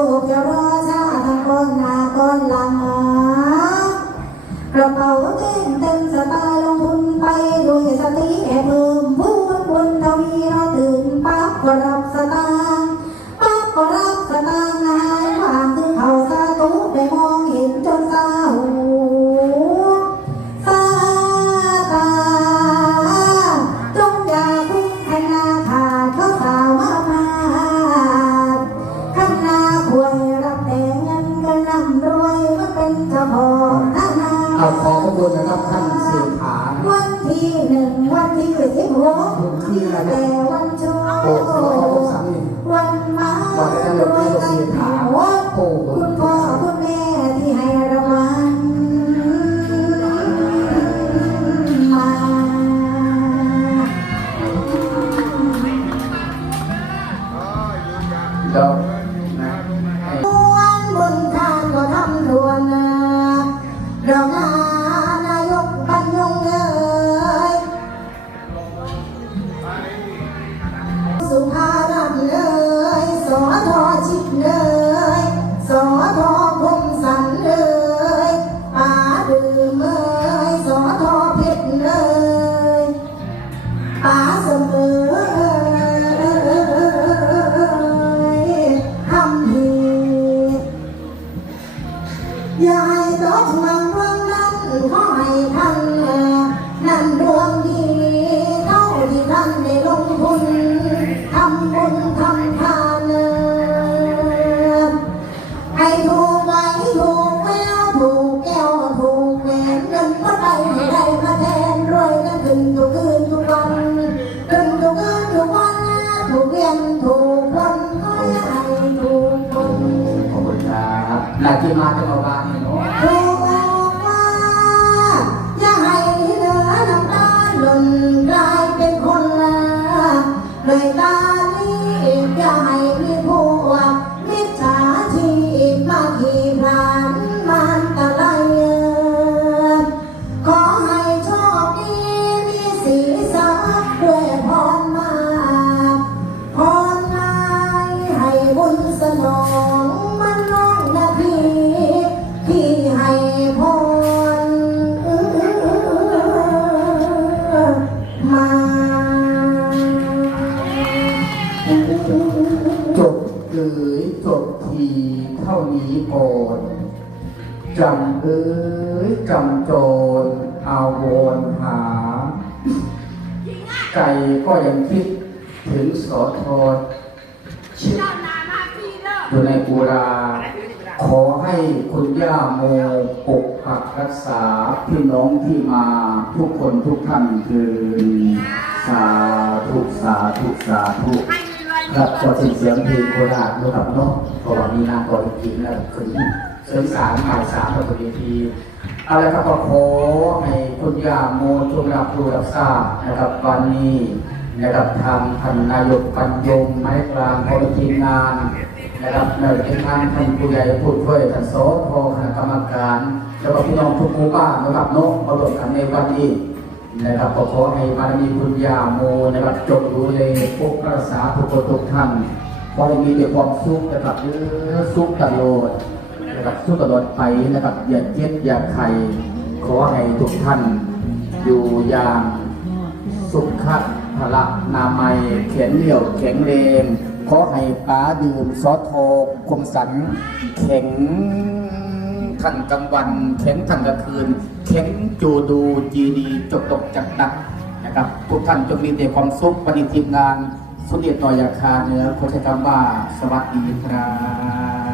ูกอย่ารอชาทั้งคนหน้าคนหลังกระเป๋าเต้นเต็มสตายลงทุนไปด้วยสติ เอาขอขอบคุณนะครับท่านสื่อฐานวันที่หนึ่งวันที่สิบหกคืออะไรแต่นะวันโชโอ้ขอขอบคุณว์สามีวันมาวันนั้นเราไม่ต้องเสียขาโอ้คุณพ่อคุณแม่ที่ให้รางวัลมาเดี๋ยวนะให้มวนบนทานก็ทำทวนนะเราหน้า สมอทำดีอย่าให้ตกมังวังนั้นขอให้ท่านนั่นดวงดีเท่าที่ท่านได้ลงทุนทำบุญ ครับหลายที่มาจะมาบ้านนี่เนาะถูกว่าอย่าให้เหลือน้ำตาหล่นกลายเป็นคนละเลยตานี้อย่าให้ ท่านี้ก่อนจำเอ๋ยจำโจรเอาโวนหาใจก็ยังคิดถึงสอทอชิดอยู่ในกุรา ขอให้คุณย่าโมปกปักรักษาพี่น้องที่มาทุกคนทุกท่านคืนสาธุสาธุสาธุ ครับก็เป็นเสียงเพลงโคราชนะครับเนาะเพราะว่ามีนางกอลิกินแล้วขึ้นเสริมสารบ่ายสามบนเวทีอะไรครับก็ขอให้คุณย่าโมจงรับรู้รับทราบนะครับวันนี้นะครับทางท่านนายกปัญยงไม้กลางพร้อทีมงานนะครับในทีมงานท่านผู้ใหญ่ผู้ช่วยท่านโสพคณะกรรมการแล้วก็พี่น้องทุกหมู่บ้านนะครับเน้องมาร่วมกันในวันนี้ นะครับก็ขอให้บารมีคุณยาโมนะครับจงดูแลปกรักษาทุกคนทุกท่านขอให้มีแต่ความสุขนะครับเออสุขตลอดนะครับสุขตลอดไปนะครับอย่าเจ็บอย่าไข้ขอให้ทุกท่าน อยู่อย่างสุขะละนามัยแข็งเหนียวแข็งแรงขอให้ป้าดื่มซอสโทคมสันแข็ง ทันกลางวัน แข็งทันกลางคืน แข็งจูดูจีดีจบตกจากดักนะครับทุกท่านจงมีแต่ความสุขปฏิทีมงาน สุดเด็ดต่อยาคาเนื้อคนใช้คำว่าสวัสดีครับ